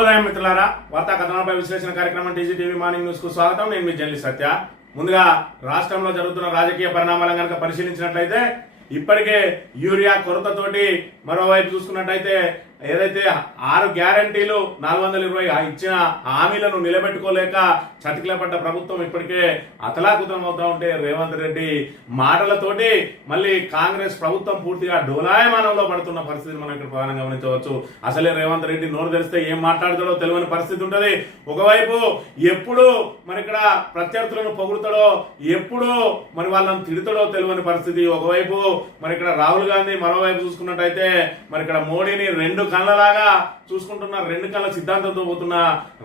శుభోదయం మిత్రులారా, వార్తా కథనాలపై విశ్లేషణ కార్యక్రమం టీజీటీవీ మార్నింగ్ న్యూస్ కు స్వాగతం. నేను మీ జర్నలిస్ట్ సత్య. ముందుగా రాష్ట్రంలో జరుగుతున్న రాజకీయ పరిణామాలను కనుక పరిశీలించినట్లయితే ఇప్పటికే యూరియా కొరతతోటి మరోవైపు చూసుకున్నట్టయితే ఏదైతే 6 గ్యారంటీలు 420 ఇచ్చిన హామీలను నిలబెట్టుకోలేక చతికిల పడ్డ ప్రభుత్వం ఇప్పటికే అతలాకుతలం అవుతా ఉంటే రేవంత్ రెడ్డి మాటలతోటి మళ్ళీ కాంగ్రెస్ ప్రభుత్వం పూర్తిగా డోలాయమానంలో పడుతున్న పరిస్థితిని మనం ఇక్కడ ప్రధానంగా గమనించవచ్చు. అసలే రేవంత్ రెడ్డి నోరు తెరిస్తే ఏం మాట్లాడతాడో తెలియని పరిస్థితి ఉంటది. ఒకవైపు ఎప్పుడు మరి ఇక్కడ ప్రత్యర్థులను పొగుడుతాడో, ఎప్పుడు మరి వాళ్ళని తిడతాడో తెలియని పరిస్థితి. ఒకవైపు మరి ఇక్కడ రాహుల్ గాంధీ, మరోవైపు చూసుకున్నట్టయితే మరి ఇక్కడ మోడీని రెండు కళ్ళలాగా చూసుకుంటున్న, రెండు కళ్ళ సిద్ధాంతంతో పోతున్న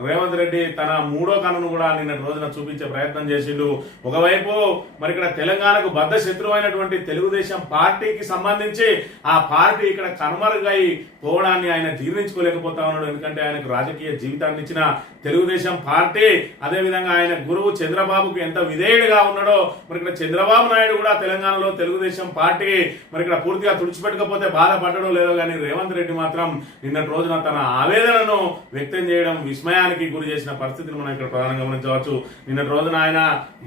రేవంత్ రెడ్డి తన మూడో కన్నును కూడా నిన్నటి రోజున చూపించే ప్రయత్నం చేసిండు. ఒకవైపు మరి ఇక్కడ తెలంగాణకు బద్ధ శత్రువు అయినటువంటి తెలుగుదేశం పార్టీకి సంబంధించి ఆ పార్టీ ఇక్కడ కనుమరుగై పోవడాన్ని ఆయన జీర్ణించుకోలేకపోతా ఉన్నాడు. ఎందుకంటే ఆయనకు రాజకీయ జీవితాన్ని ఇచ్చిన తెలుగుదేశం పార్టీ, అదేవిధంగా ఆయన గురువు చంద్రబాబుకు ఎంత విధేయుడిగా ఉన్నాడో మరి ఇక్కడ చంద్రబాబు నాయుడు కూడా తెలంగాణలో తెలుగుదేశం పార్టీ మరి ఇక్కడ పూర్తిగా తుడిచిపెట్టకపోతే బాధపడడం లేదో కానీ రేవంత్ రెడ్డి మాత్రం నిన్నటి రోజున తన ఆవేదనను వ్యక్తం చేయడం విస్మయానికి గురి చేసిన పరిస్థితిని మనం ఇక్కడ ప్రధానంగా గమనించవచ్చు. నిన్నటి రోజున ఆయన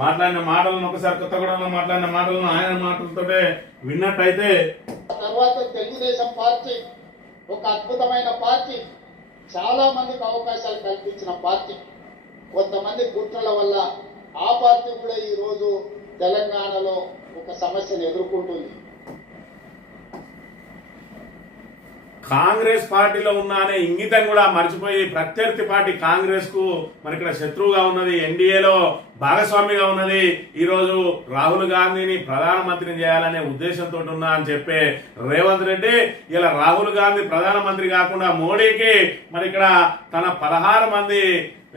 మాట్లాడిన మాటలను ఒకసారి కొత్తగూడెంలో మాట్లాడిన మాటలను ఆయన మాటలతోటే విన్నట్టయితే, తర్వాత తెలుగుదేశం పార్టీ ఒక అద్భుతమైన పార్టీ, చాలా మందికి అవకాశాలు కల్పించిన పార్టీ. కొంతమంది కుట్రల వల్ల ఆ పార్టీ కూడా ఈ రోజు తెలంగాణలో ఒక సమస్యను ఎదుర్కొంటుంది. కాంగ్రెస్ పార్టీలో ఉన్న అనే ఇంగితం కూడా మర్చిపోయి ప్రత్యర్థి పార్టీ కాంగ్రెస్ కు మరి ఇక్కడ శత్రువుగా ఉన్నది, ఎన్డీఏలో భాగస్వామిగా ఉన్నది. ఈ రోజు రాహుల్ గాంధీని ప్రధానమంత్రిని చేయాలనే ఉద్దేశంతో ఉన్నా అని చెప్పే రేవంత్ రెడ్డి ఇలా రాహుల్ గాంధీ ప్రధానమంత్రి కాకుండా మోడీకి మరి ఇక్కడ తన 16 మంది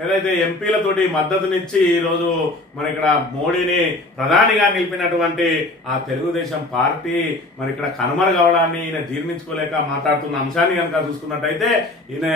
ఏదైతే ఎంపీలతోటి మద్దతునిచ్చి ఈ రోజు మరి ఇక్కడ మోడీని ప్రధానిగా నిలిపినటువంటి ఆ తెలుగుదేశం పార్టీ మరి ఇక్కడ కనుమరుగవడాన్ని ఈయన జీర్ణించుకోలేక మాట్లాడుతున్న అంశాన్ని కనుక చూసుకున్నట్టయితే ఈయన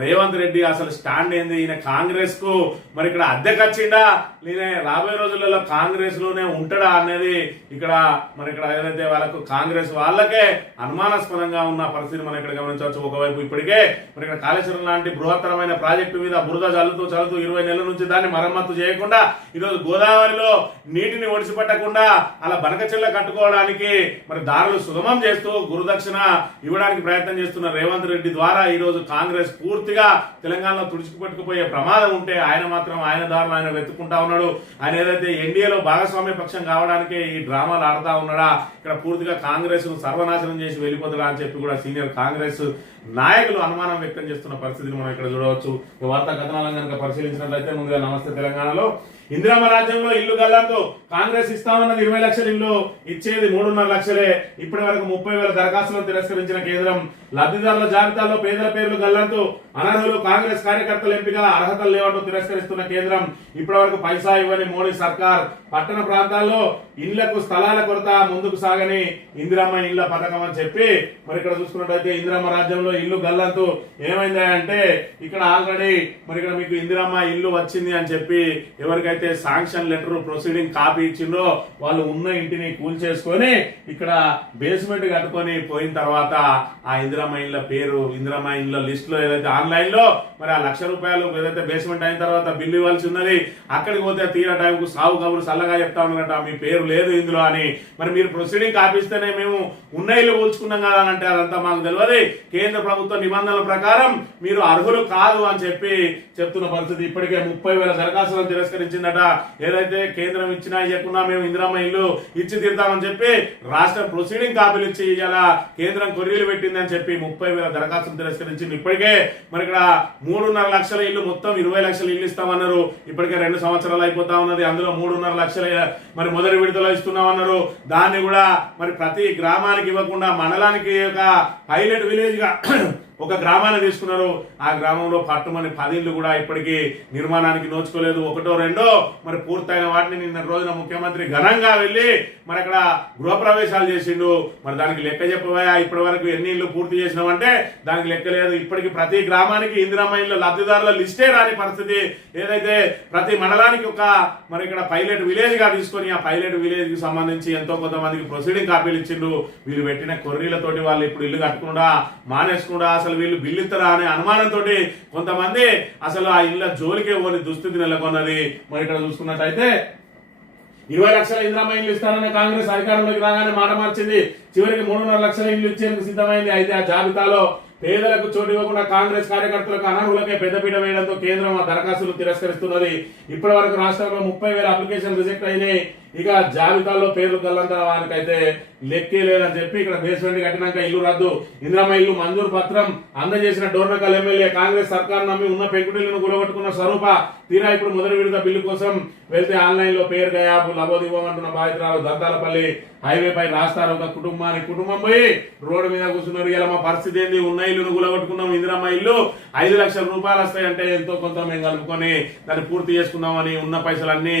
రేవంత్ రెడ్డి అసలు స్టాండ్ ఏంది, ఈయన కాంగ్రెస్ కు మరి ఇక్కడ అద్దెకొచ్చిండా, ఈయన రాబోయే రోజులలో కాంగ్రెస్ లోనే ఉంటాడా అనేది ఇక్కడ మరి ఇక్కడ ఏదైతే వాళ్ళకు కాంగ్రెస్ వాళ్ళకే అనుమానాస్పదంగా ఉన్న పరిస్థితిని మనం ఇక్కడ గమనించవచ్చు. ఒకవైపు ఇప్పటికే మరి ఇక్కడ కాళేశ్వరం లాంటి బృహత్తరమైన ప్రాజెక్టు మీద బురద చల్లుతూ 20 నెలల నుంచి దాన్ని మరమ్మతు చేయకుండా ఈరోజు గోదావరిలో నీటిని ఒడిసిపట్టకుండా అలా బనకచెల్ల కట్టుకోవడానికి మరి దారులు సుగమం చేస్తూ గురుదక్షిణ ఇవ్వడానికి ప్రయత్నం చేస్తున్న రేవంత్ రెడ్డి ద్వారా ఈ రోజు కాంగ్రెస్ పూర్తిగా తెలంగాణలో తుడిచిపెట్టుకుపోయే ప్రమాదం ఉంటే ఆయన మాత్రం ఆయన దారులు ఆయన వెతుక్కుంటా ఉన్నాడు. ఆయన ఏదైతే ఎన్డీఏలో భాగస్వామ్య పక్షం కావడానికి ఈ డ్రామాలు ఆడుతా ఉన్నాడా, ఇక్కడ పూర్తిగా కాంగ్రెస్ ను సర్వనాశనం చేసి వెళ్ళిపోతాడా అని చెప్పి కూడా సీనియర్ కాంగ్రెస్ నాయకులు అనుమానం వ్యక్తం చేస్తున్న పరిస్థితిని మనం ఇక్కడ చూడవచ్చు. ఈ వార్తా కథనాలను కనుక పరిశీలించినట్లయితే ముందుగా నమస్తే తెలంగాణలో ఇందిరమ్మ రాజ్యంలో ఇల్లు గల్లంతో కాంగ్రెస్ ఇస్తామన్నది 20 లక్షల ఇల్లు, ఇచ్చేది 3.5 లక్షలే. ఇప్పటి వరకు 30,000 దరఖాస్తులను తిరస్కరించిన కేంద్రం. లబ్ధిదారుల జాబితాలో పేదల పేర్లు గల్లంతో, అనర్హులు కాంగ్రెస్ కార్యకర్తల ఎంపికల అర్హతలు లేవంటూ తిరస్కరిస్తున్న కేంద్రం. ఇప్పటి వరకు పైసా ఇవ్వని మోడీ సర్కార్. పట్టణ ప్రాంతాల్లో ఇళ్లకు స్థలాల కొరత, ముందుకు సాగని ఇందిరమ్మ ఇళ్ల పథకం అని చెప్పి మరి ఇక్కడ చూసుకున్నట్టయితే ఇందిరమ్మ రాజ్యంలో ఇల్లు గల్లంతో ఏమైంది అంటే ఇక్కడ ఆల్రెడీ మరి ఇక్కడ మీకు ఇందిరమ్మ ఇల్లు వచ్చింది అని చెప్పి ఎవరికైతే శాంక్షన్ లెటర్ ప్రొసీడింగ్ కాపీ ఇచ్చిండ్రో వాళ్ళు ఉన్న ఇంటిని కూల్చేసుకొని ఇక్కడ బేస్మెంట్ కట్టుకొని పోయిన తర్వాత ఆ ఇందిరమ్మ ఇళ్ల పేరు, ఇందిరమ్మ ఇళ్ల లిస్ట్ లో ఏదైతే ఆన్లైన్ లో మరి ఆ ₹1,00,000 ఏదైతే బేస్మెంట్ అయిన తర్వాత బిల్లు ఇవ్వాల్సి ఉన్నది, అక్కడికి పోతే తీర టైంకు సాగు కబురు చల్లగా చెప్తా ఉన్నారట మీ పేరు లేదు ఇందులో అని. మరి మీరు ప్రొసీడింగ్ కాపిస్తేనే మేము ఉన్న ఇల్లు కూల్చుకున్నాం కదా అని అంటే అదంతా మాకు తెలియదు, కేంద్ర ప్రభుత్వ నిబంధనల ప్రకారం మీరు అర్హులు కాదు అని చెప్పి చెప్తున్న పరిస్థితి. ఇప్పటికే 30,000 దరఖాస్తులను తిరస్కరించిందట. ఏదైతే కేంద్రం ఇచ్చినా ఇవ్వకున్నా మేము ఇందిరమ్మ ఇల్లు ఇచ్చి తీరుతామని చెప్పి రాష్ట్రం ప్రొసీడింగ్ కాపీలు ఇచ్చి ఇలా కేంద్రం కొర్రీలు పెట్టిందని చెప్పి 30,000 దరఖాస్తులు తిరస్కరించింది. ఇప్పటికే మరి ఇక్కడ 3.5 లక్షల ఇల్లు, మొత్తం 20 లక్షల ఇల్లు ఇస్తామన్నారు. ఇప్పటికే 2 సంవత్సరాలు అయిపోతా ఉన్నది. అందులో 3.5 లక్షల మరి మొదటి విడతలో ఇస్తున్నామన్నారు. దాన్ని కూడా మరి ప్రతి గ్రామానికి ఇవ్వకుండా మండలానికి ఒక పైలట్ విలేజ్ గా ఒక గ్రామాన్ని తీసుకున్నారు. ఆ గ్రామంలో పట్టుమని 10 ఇళ్లు కూడా ఇప్పటికీ నిర్మాణానికి నోచుకోలేదు. 1, 2 మరి పూర్తయిన వాటిని నిన్న రోజున ముఖ్యమంత్రి ఘనంగా వెళ్లి మరి అక్కడ గృహప్రవేశాలు చేసిండు. మరి దానికి లెక్క చెప్పబోయా, ఇప్పటి వరకు ఎన్ని ఇళ్లు పూర్తి చేసినామంటే దానికి లెక్క లేదు. ఇప్పటికి ప్రతి గ్రామానికి ఇందిరమ్మ ఇళ్ల లబ్ధిదారుల లిస్టే రాని పరిస్థితి. ఏదైతే ప్రతి మండలానికి ఒక మరి ఇక్కడ పైలట్ విలేజ్ గా తీసుకొని ఆ పైలట్ విలేజ్ కి సంబంధించి ఎంతో కొంతమందికి ప్రొసీడింగ్ కాపీలు ఇచ్చిండు. వీళ్ళు పెట్టిన కొర్రీలతోటి వాళ్ళు ఇప్పుడు ఇల్లు కట్టకుండా మానేసుకుండా అసలు వీళ్ళు బిల్లు ఇస్తారా అనే అనుమానంతో కొంతమంది అసలు ఆ ఇళ్ళ జోలికే పోని దుస్థితి నెలకొన్నది. మరి ఇక్కడ చూసుకున్నట్టయితే 20 లక్షల ఇందిరమ్మ ఇల్లు ఇస్తానని కాంగ్రెస్ అధికారంలోకి రాగానే మాట మార్చింది. చివరికి 3.5 లక్షల ఇల్లు ఇచ్చేందుకు సిద్ధమైంది. అయితే ఆ జాబితాలో పేదలకు చోటు ఇవ్వకుండా కాంగ్రెస్ కార్యకర్తలకు అనర్హులకే పెద్దపీట వేయడంతో కేంద్రం ఆ దరఖాస్తులు తిరస్కరిస్తున్నది. ఇప్పటి వరకు రాష్ట్రంలో 30,000 అప్లికేషన్ రిజెక్ట్ అయినాయి. ఇక జాబితాలో పేర్లు గల్లంత వారికైతే లెక్కే లేదని చెప్పి ఇక్కడ బేస్మెంట్ కట్టినాక ఇల్లు రద్దు, ఇందిరమ్మ ఇల్లు మంజూరు పత్రం అందజేసిన డోర్నకల్ ఎమ్మెల్యే కాంగ్రెస్ సర్కార్ నమ్మి ఉన్న పెంకుటిల్లును గులగొట్టుకున్న స్వరూప తీరా ఇప్పుడు మొదటి విడత బిల్లు కోసం వెళ్తే ఆన్లైన్ లో పేరు గయాబు లబోదివ్వమంటున్న బాధితురాలు దంతాలపల్లి హైవే పై రాస్తారు. ఒక కుటుంబం పోయి రోడ్డు మీద కూర్చున్నారు. ఇలా మా పరిస్థితి ఏంది, ఉన్న ఇల్లును గులగొట్టుకున్నాం, ఇందిరమ్మ ఇల్లు 5 లక్షల రూపాయలు వస్తాయంటే ఎంతో కొంత మేము కలుపుకొని దాన్ని పూర్తి చేసుకుందామని ఉన్న పైసలన్నీ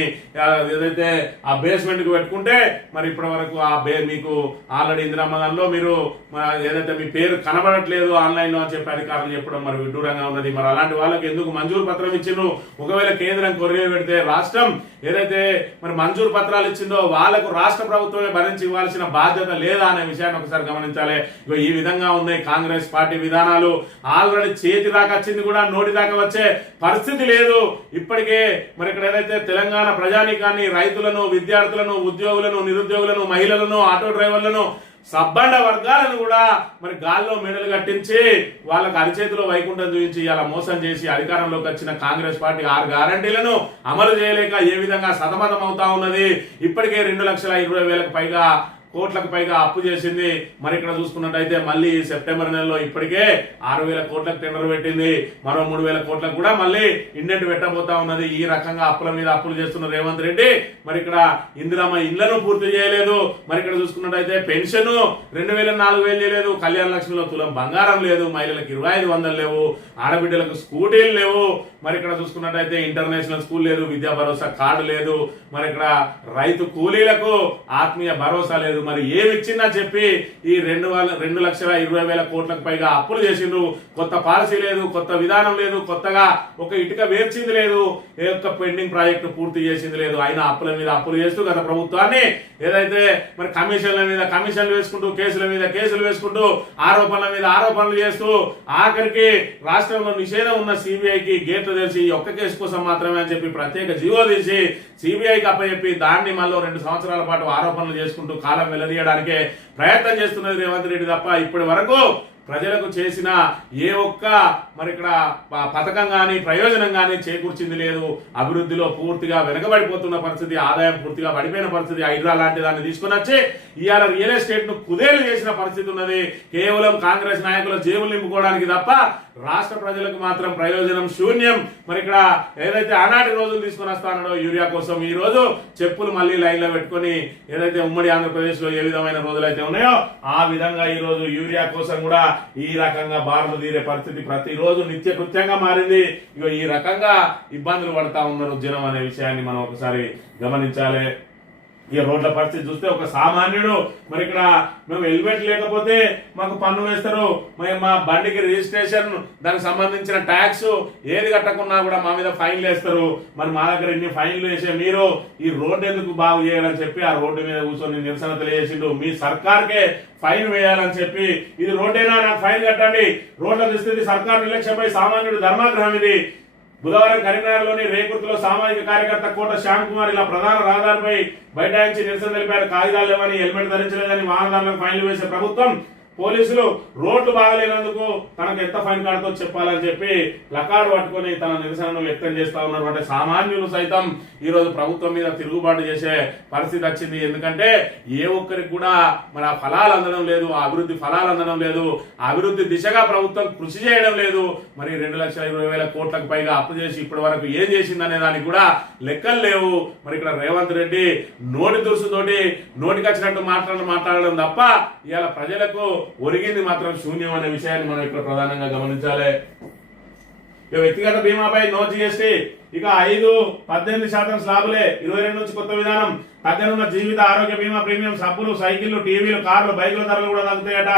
ఏదైతే ఆ బేస్మెంట్ కు పెట్టుకుంటే మరి ఇప్పటి వరకు ఆ మీకు ఆల్రెడీ ఇందిరమ్మ దానిలో మీరు ఏదైతే మీ పేరు కనబడట్లేదు ఆన్లైన్ లో అని చెప్పి అధికారులు చెప్పడం మరి విడ్డూరంగా ఉన్నది. మరి అలాంటి వాళ్ళకి ఎందుకు మంజూరు పత్రం ఇచ్చిండ్రు? ఒకవేళ కేంద్రం కొరియర్ పెడితే రాష్ట్రం ఏదైతే మరి మంజూరు పత్రాలు ఇచ్చిందో వాళ్ళకు రాష్ట్ర ప్రభుత్వమే భరించి ఇవ్వాల్సిన బాధ్యత లేదా అనే విషయాన్ని ఒకసారి గమనించాలి. ఈ విధంగా ఉన్నాయి కాంగ్రెస్ పార్టీ విధానాలు. ఆల్రెడీ చేతి దాకా వచ్చింది కూడా నోటి దాకా వచ్చే పరిస్థితి లేదు. ఇప్పటికే మరి ఇక్కడ ఏదైతే తెలంగాణ ప్రజానీకాన్ని, రైతులను, విద్యార్థులను, ఉద్యోగులను, నిరుద్యోగులను, మహిళలను, ఆటో డ్రైవర్లను, సబ్బండ వర్గాలను కూడా మరి గాల్లో మెడలు కట్టించి వాళ్ళకి అరిచేతిలో వైకుంఠం చూపించి ఇలా మోసం చేసి అధికారంలోకి వచ్చిన కాంగ్రెస్ పార్టీ 6 గ్యారంటీలను అమలు చేయలేక ఏ విధంగా సతమతం అవుతా ఉన్నది. ఇప్పటికే 2,20,000 కోట్లకు పైగా అప్పు చేసింది. మరి ఇక్కడ చూసుకున్నట్టయితే మళ్ళీ సెప్టెంబర్ నెలలో ఇప్పటికే 6,000 కోట్లకు టెండర్ పెట్టింది. మరో 3,000 కోట్లకు కూడా మళ్ళీ ఇండెంట్ పెట్టబోతా ఉన్నది. ఈ రకంగా అప్పుల మీద అప్పులు చేస్తున్న రేవంత్ రెడ్డి మరి ఇక్కడ ఇందిరమ్మ ఇళ్లను పూర్తి చేయలేదు. మరి ఇక్కడ చూసుకున్నట్టయితే పెన్షన్ 2,000 4,000 చేయలేదు. కళ్యాణ లక్ష్మిలో తులం బంగారం లేదు. మహిళలకు 2,500 లేవు. ఆడబిడ్డలకు స్కూటీలు లేవు. మరి ఇక్కడ చూసుకున్నట్టయితే ఇంటర్నేషనల్ స్కూల్ లేదు. విద్యా భరోసా కార్డు లేదు. మరి ఇక్కడ రైతు కూలీలకు ఆత్మీయ భరోసా లేదు. మరి ఏమి ఇచ్చిందని చెప్పి ఈ 2,20,000 కోట్లకు పైగా అప్పులు చేసిండ్రు. కొత్త పాలసీ లేదు, కొత్త విధానం లేదు, కొత్తగా ఒక ఇటుక వేర్చింది లేదు, ఏ ఒక్క పెండింగ్ ప్రాజెక్టు పూర్తి చేసింది లేదు. అయినా అప్పుల మీద అప్పులు చేస్తూ గత ప్రభుత్వాన్ని ఏదైతే మరి కమిషన్ల మీద కమిషన్లు వేసుకుంటూ, కేసుల మీద కేసులు వేసుకుంటూ, ఆరోపణల మీద ఆరోపణలు చేస్తూ ఆఖరికి రాష్ట్రంలో నిషేధం ఉన్న సిబిఐకి గేట్లు తెలిసి ఒక్క కేసు కోసం మాత్రమే అని చెప్పి ప్రత్యేక జీవో తీసి సిబిఐకి అప్పచెప్పి దాన్ని మళ్ళీ 2 సంవత్సరాల పాటు ఆరోపణలు చేసుకుంటూ కాలం వెల్లదీయడానికే ప్రయత్నం చేస్తున్నది రేవంత్ రెడ్డి తప్ప ఇప్పటి వరకు ప్రజలకు చేసిన ఏ ఒక్క మరి ఇక్కడ పథకం కానీ ప్రయోజనం కానీ చేకూర్చింది లేదు. అభివృద్ధిలో పూర్తిగా వెనకబడిపోతున్న పరిస్థితి, ఆదాయం పూర్తిగా పడిపోయిన పరిస్థితి. హైడ్రా లాంటి దాన్ని తీసుకుని వచ్చి ఇవాళ రియల్ ఎస్టేట్ ను కుదేలు చేసిన పరిస్థితి ఉన్నది. కేవలం కాంగ్రెస్ నాయకుల జేబులు నింపుకోవడానికి తప్ప రాష్ట్ర ప్రజలకు మాత్రం ప్రయోజనం శూన్యం. మరి ఇక్కడ ఏదైతే ఆనాటి రోజులు తీసుకుని వస్తానో యూరియా కోసం ఈ రోజు చెప్పులు మళ్ళీ లైన్ లో పెట్టుకుని ఏదైతే ఉమ్మడి ఆంధ్రప్రదేశ్ లో ఏ విధమైన రోజులు అయితే ఉన్నాయో ఆ విధంగా ఈ రోజు యూరియా కోసం కూడా ఈ రకంగా బారులు తీరే పరిస్థితి ప్రతిరోజు నిత్య కృత్యంగా మారింది. ఇక ఈ రకంగా ఇబ్బందులు పడతా ఉన్నారు జనం అనే విషయాన్ని మనం ఒకసారి గమనించాలి. ఈ రోడ్ల పరిస్థితి చూస్తే ఒక సామాన్యుడు మరి ఇక్కడ మేము హెల్మెట్ లేకపోతే మాకు పన్ను వేస్తారు, మా బండికి రిజిస్ట్రేషన్ దానికి సంబంధించిన ట్యాక్స్ ఏది కట్టకున్నా కూడా మా మీద ఫైన్లు వేస్తారు. మరి మా దగ్గర ఇన్ని ఫైన్లు వేసే మీరు ఈ రోడ్డు ఎందుకు బాగు చేయాలని చెప్పి ఆ రోడ్డు మీద కూర్చొని నిరసన తెలియజేసిండు. మీ సర్కార్కే ఫైన్ వేయాలని చెప్పి ఇది రోడ్డేనా నాకు ఫైన్ కట్టండి. రోడ్ల దుస్థితి సర్కార్ నిర్లక్ష్యంపై సామాన్యుడు ధర్మాగ్రహం ఇది. బుధవారం కరీంనగర్లోని రేకుర్తిలో సామాజిక కార్యకర్త కోట శ్యామ్ కుమార్ ఇలా ప్రధాన రహదారిపై బైఠాయించి నిరసన తెలిపారు. కాగితాలు లేవని, హెల్మెట్ ధరించలేదని వాహనదారులకు ఫైన్లు వేసే ప్రభుత్వం, పోలీసులు రోడ్లు బాగలేనందుకు తనకు ఎంత ఫైన్ కడతో చెప్పాలని చెప్పి ప్లకార్డు పట్టుకుని తన నిరసనను వ్యక్తం చేస్తా ఉన్నారు. అంటే సామాన్యులు సైతం ఈ రోజు ప్రభుత్వం మీద తిరుగుబాటు చేసే పరిస్థితి వచ్చింది. ఎందుకంటే ఏ ఒక్కరికి కూడా మరి ఆ ఫలాలు అందడం లేదు, ఆ అభివృద్ధి ఫలాలు అందడం లేదు, అభివృద్ధి దిశగా ప్రభుత్వం కృషి చేయడం లేదు. మరి 2,20,000 కోట్లకు పైగా అప్పు చేసి ఇప్పటి వరకు ఏం చేసిందనే దానికి కూడా లెక్కలు లేవు. మరి ఇక్కడ రేవంత్ రెడ్డి నోటి దురుసుతోటి నోటికి వచ్చినట్టు మాట్లాడడం తప్ప ఇవాళ ప్రజలకు ఒరిగింది మాత్రం శూన్యం అనే విషయాన్ని మనం ఇక్కడ ప్రధానంగా గమనించాలి. వ్యక్తిగత బీమాపై నో జీఎస్టీ, ఇక 5-18% స్లాబులే, 22 నుంచి కొత్త విధానం, తగ్గనున్న జీవిత ఆరోగ్య బీమా ప్రీమియం, సబ్బులు, సైకిళ్లు, టీవీలు, కార్లు, బైకుల ధరలు కూడా తగ్గుతాయట.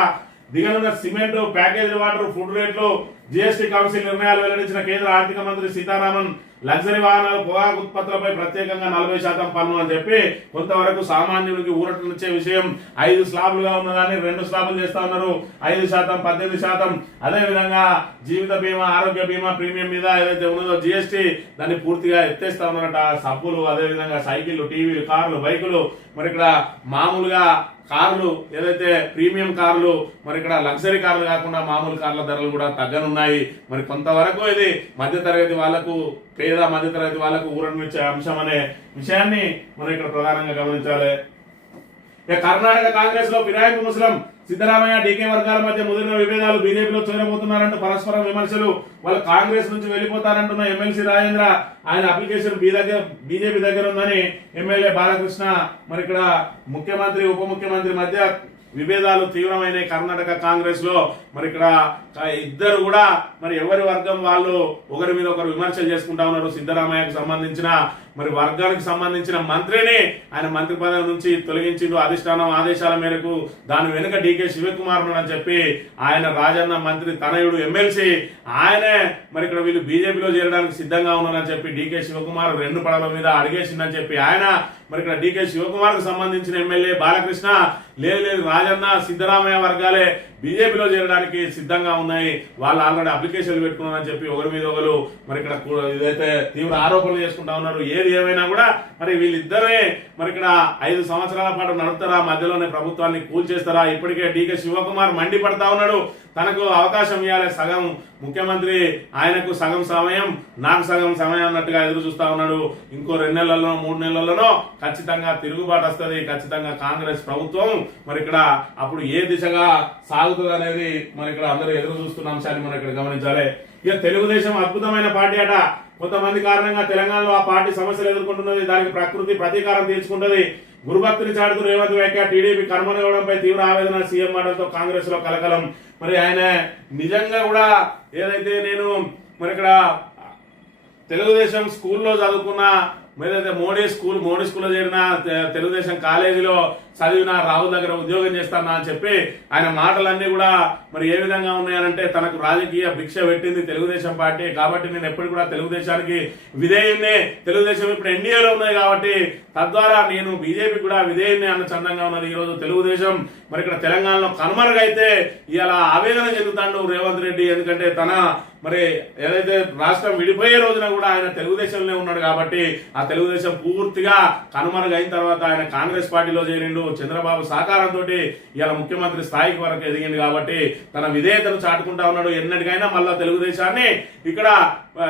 దిగనున్న సిమెంట్, ప్యాకేజ్ వాటర్, ఫుడ్ రేట్లు జీఎస్టీ కౌన్సిల్ నిర్ణయాలు వెల్లడించిన కేంద్ర ఆర్థిక మంత్రి సీతారామన్ లగ్జరీ వాహనాలు పొగాకు ఉత్పత్తులపై ప్రత్యేకంగా 40% పన్ను అని చెప్పి కొంతవరకు సామాన్యుడికి ఊరటనిచ్చే విషయం. 5 స్లాబులుగా ఉన్నదాన్ని 2 స్లాబులు చేస్తా ఉన్నారు. 5%, 18%. అదే విధంగా జీవిత బీమా, ఆరోగ్య బీమా ప్రీమియం మీద ఏదైతే ఉన్నదో జీఎస్టీ దాన్ని పూర్తిగా ఎత్తేస్తా ఉన్నారట. సబ్బులు, అదే విధంగా సైకిళ్లు, టీవీలు, కార్లు, బైకులు, మరి ఇక్కడ మామూలుగా కార్లు ఏదైతే ప్రీమియం కార్లు, మరి ఇక్కడ లగ్జరీ కార్లు కాకుండా మామూలు కార్ల ధరలు కూడా తగ్గనున్నాయి. మరి కొంతవరకు ఇది మధ్యతరగతి వాళ్లకు, పేద మధ్యతరగతి వాళ్లకు ఊరటనిచ్చే అంశం అనే విషయాన్ని మనం ఇక్కడ ప్రధానంగా గమనించాలి. కర్ణాటక కాంగ్రెస్ లో ఫిరాయింపు ముస్లిం సిద్ధరామయ్య, డీకే వర్గాల మధ్య ముదిరిన విభేదాలు, బీజేపీలో చేరబోతున్నారంటూ పరస్పరం విమర్శలు. వాళ్ళు కాంగ్రెస్ నుంచి వెళ్లిపోతారంటున్న ఎమ్మెల్సీ రాజేంద్ర, ఆయన అప్లికేషన్ బీజేపీ దగ్గర ఉందని ఎమ్మెల్యే బాలకృష్ణ. మరి ఇక్కడ ముఖ్యమంత్రి, ఉప ముఖ్యమంత్రి మధ్య విభేదాలు తీవ్రమైన కర్ణాటక కాంగ్రెస్ లో. మరి ఇక్కడ ఇద్దరు కూడా మరి ఎవరి వర్గం వాళ్ళు ఒకరి మీద ఒకరు విమర్శలు చేసుకుంటా ఉన్నారు. సిద్ధరామయ్యకు సంబంధించిన మరి వర్గానికి సంబంధించిన మంత్రిని ఆయన మంత్రి పదవి నుంచి తొలగించిండు అధిష్టానం ఆదేశాల మేరకు. దాని వెనుక డీకే శివకుమార్ అని చెప్పి ఆయన రాజన్న మంత్రి తనయుడు ఎమ్మెల్సీ ఆయనే మరి ఇక్కడ వీళ్ళు బీజేపీలో చేరడానికి సిద్ధంగా ఉన్నారని చెప్పి డీకే శివకుమార్ 2 పడవల మీద అడిగేసిందని చెప్పి ఆయన మరి ఇక్కడ డీకే శివకుమార్ కు సంబంధించిన ఎమ్మెల్యే బాలకృష్ణ లేదు రాజన్న సిద్ధరామయ్య వర్గాలే బీజేపీలో చేరడానికి సిద్ధంగా ఉన్నాయి, వాళ్ళు ఆల్రెడీ అప్లికేషన్లు పెట్టుకున్నారని చెప్పి ఒకరి మీద ఒకరు మరి ఇక్కడ ఇదైతే తీవ్ర ఆరోపణలు చేసుకుంటా ఉన్నారు. ఏది ఏమైనా కూడా మరి వీళ్ళిద్దరే మరి ఇక్కడ 5 సంవత్సరాల పాటు నడుపుతారా, మధ్యలోనే ప్రభుత్వాన్ని కూల్చేస్తారా? ఇప్పటికే డీకే శివకుమార్ మండిపడతా ఉన్నాడు. తనకు అవకాశం ఇవ్వాలి, సగం ముఖ్యమంత్రి ఆయనకు సగం సమయం, నాకు సగం సమయం అన్నట్టుగా ఎదురు చూస్తా ఉన్నాడు. ఇంకో 2 నెలల్లోనో 3 నెలల్లోనో ఖచ్చితంగా తిరుగుబాటు వస్తుంది. ఖచ్చితంగా కాంగ్రెస్ ప్రభుత్వం మరి ఇక్కడ అప్పుడు ఏ దిశగా సాగుతుంది అనేది మరి ఇక్కడ అందరూ ఎదురు చూస్తున్న అంశాన్ని మనం ఇక్కడ గమనించాలి. ఇక తెలుగుదేశం అద్భుతమైన పార్టీ అట. కొంతమంది కారణంగా తెలంగాణలో ఆ పార్టీ సమస్యలు ఎదుర్కొంటున్నది. దానికి ప్రకృతి ప్రతీకారం తీర్చుకుంటది. గురుభక్తిని చాటుతూ రేవంత్ వ్యాఖ్య, టీడీపీ కనుమరుగవడంపై తీవ్ర ఆవేదన, సీఎం మాటలతో కాంగ్రెస్ లో కలకలం. మరి ఆయన నిజంగా కూడా ఏదైతే నేను మరి ఇక్కడ తెలుగుదేశం స్కూల్లో చదువుకున్న, ఏదైతే మోడీ స్కూల్లో చేరిన, తెలుగుదేశం కాలేజీలో చదివిన, రాహుల్ దగ్గర ఉద్యోగం చేస్తానా అని చెప్పి ఆయన మాటలన్నీ కూడా మరి ఏ విధంగా ఉన్నాయనంటే తనకు రాజకీయ భిక్ష పెట్టింది తెలుగుదేశం పార్టీ కాబట్టి నేను ఎప్పుడు కూడా తెలుగుదేశానికి విధేయున్నే, తెలుగుదేశం ఇప్పుడు ఎన్డీఏలో ఉన్నది కాబట్టి తద్వారా నేను బీజేపీ కూడా విధేయున్నే అన్న చందంగా ఉన్నది. ఈ రోజు తెలుగుదేశం మరి ఇక్కడ తెలంగాణలో కనుమరుగైతే ఇలా ఆవేదన చెందుతాడు రేవంత్ రెడ్డి. ఎందుకంటే తన మరి ఏదైతే రాష్ట్రం విడిపోయే రోజున కూడా ఆయన తెలుగుదేశంలో ఉన్నాడు కాబట్టి ఆ తెలుగుదేశం పూర్తిగా కనుమరుగైన తర్వాత ఆయన కాంగ్రెస్ పార్టీలో చేరిండు. చంద్రబాబు సహకారంతో ఇలా ముఖ్యమంత్రి స్థాయికి వరకు ఎదిగింది కాబట్టి తన విధేయతను చాటుకుంటా ఉన్నాడు. ఎన్నటికైనా మళ్ళా తెలుగుదేశాన్ని ఇక్కడ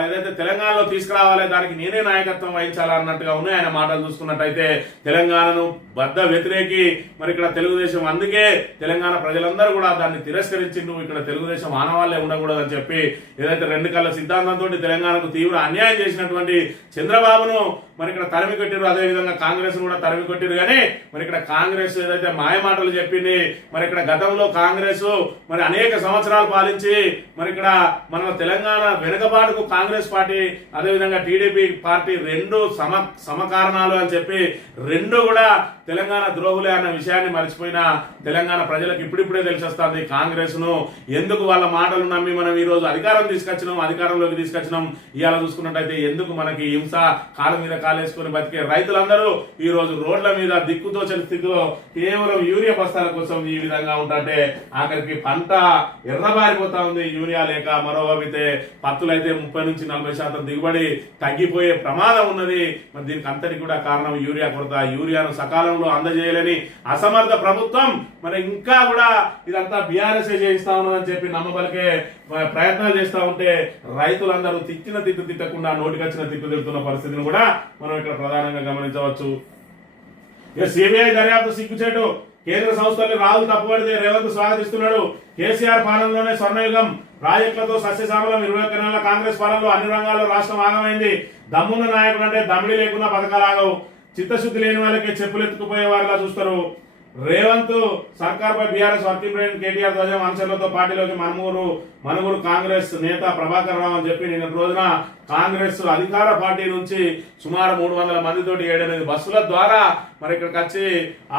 ఏదైతే తెలంగాణలో తీసుకురావాలి, దానికి నేనే నాయకత్వం వహించాలన్నట్టుగా ఉన్నాయి ఆయన మాటలు. చూసుకున్నట్టయితే తెలంగాణను బద్ద వ్యతిరేకి మరి ఇక్కడ తెలుగుదేశం, అందుకే తెలంగాణ ప్రజలందరూ కూడా దాన్ని తిరస్కరించిండు. ఇక్కడ తెలుగుదేశం ఆనవాళ్లే ఉండకూడదని చెప్పి ఏదైతే 2 కళ్ళ సిద్ధాంతంతో తెలంగాణకు తీవ్ర అన్యాయం చేసినటువంటి చంద్రబాబును మరి ఇక్కడ తరిమి కొట్టిరు. అదేవిధంగా కాంగ్రెస్ కూడా తరిమి కొట్టిరు. కానీ మరి ఇక్కడ కాంగ్రెస్ ఏదైతే మాయమాటలు చెప్పింది, మరి ఇక్కడ గతంలో కాంగ్రెస్ మరి అనేక సంవత్సరాలు పాలించి మరి ఇక్కడ మన తెలంగాణ వెనుకబాటుకు కాంగ్రెస్ పార్టీ అదేవిధంగా టీడీపీ పార్టీ 2 సమకారణాలు అని చెప్పి 2 కూడా తెలంగాణ ద్రోహులే అన్న విషయాన్ని మర్చిపోయిన తెలంగాణ ప్రజలకు ఇప్పుడిప్పుడే తెలిసొస్తుంది కాంగ్రెస్ ను ఎందుకు వాళ్ళ మాటలు నమ్మి మనం ఈ రోజు అధికారంలోకి తీసుకొచ్చినాం. ఇవాళ చూసుకున్నట్టయితే ఎందుకు మనకి హింస, కాళ్ళ మీద కాలేసుకుని బతికే రైతులందరూ ఈ రోజు రోడ్ల మీద దిక్కుతోచని స్థితిలో కేవలం యూరియా బస్తాల కోసం ఈ విధంగా ఉంటే ఆఖరికి పంట ఎర్రబారిపోతా ఉంది యూరియా లేక. మరోవైతే పత్తులైతే 30 నుంచి 40% దిగుబడి తగ్గిపోయే ప్రమాదం ఉన్నది. మరి దీనికి అంతటి కూడా కారణం యూరియా కొరత. యూరియాను సకాలంలో అందజేయలేని అసమర్థ ప్రభుత్వం మరి ఇంకా కూడా ఇదంతా బీఆర్ఎస్ చేయిస్తా ఉన్నదని చెప్పి నమ్మబలికే ప్రయత్నాలు చేస్తా ఉంటే రైతులందరూ తిట్టిన తిట్టు తిట్టకుండా నోటికొచ్చిన తిట్టు తిడుతున్న పరిస్థితిని కూడా మనం ఇక్కడ ప్రధానంగా గమనించవచ్చు. సిబిఐ దర్యాప్తు సిగ్గుచేటు. కేంద్ర సంస్థల్ని రాహుల్ తప్పుపడితే రేవంత్ స్వాగతిస్తున్నాడు. కేసీఆర్ పాలనలోనే స్వర్ణయుగం, ప్రాజెక్టులతో సస్యశ్యామలం. 21 నెలల కాంగ్రెస్ పాలనలో అన్ని రంగాల్లో రాష్ట్రం ఆగమైంది. దమ్మున్న నాయకుడు అంటే దమ్మిడి లేకున్నా పథకాలు ఆగవు. చిత్తశుద్ధి లేని వాళ్ళకి చెప్పులెత్తుకుపోయే వారిలా చూస్తారు. రేవంత్ సర్కార్ పై బీఆర్ఎస్ వర్కింగ్ ప్రెసిడెంట్ కేటీఆర్ ధ్వజం, అనుచరులతో పార్టీలోకి మనుగురు కాంగ్రెస్ నేత ప్రభాకర్ రావు అని చెప్పి నిన్న రోజున కాంగ్రెస్ అధికార పార్టీ నుంచి సుమారు 300 మందితోటి 7-8 బస్సుల ద్వారా మరి ఇక్కడికి వచ్చి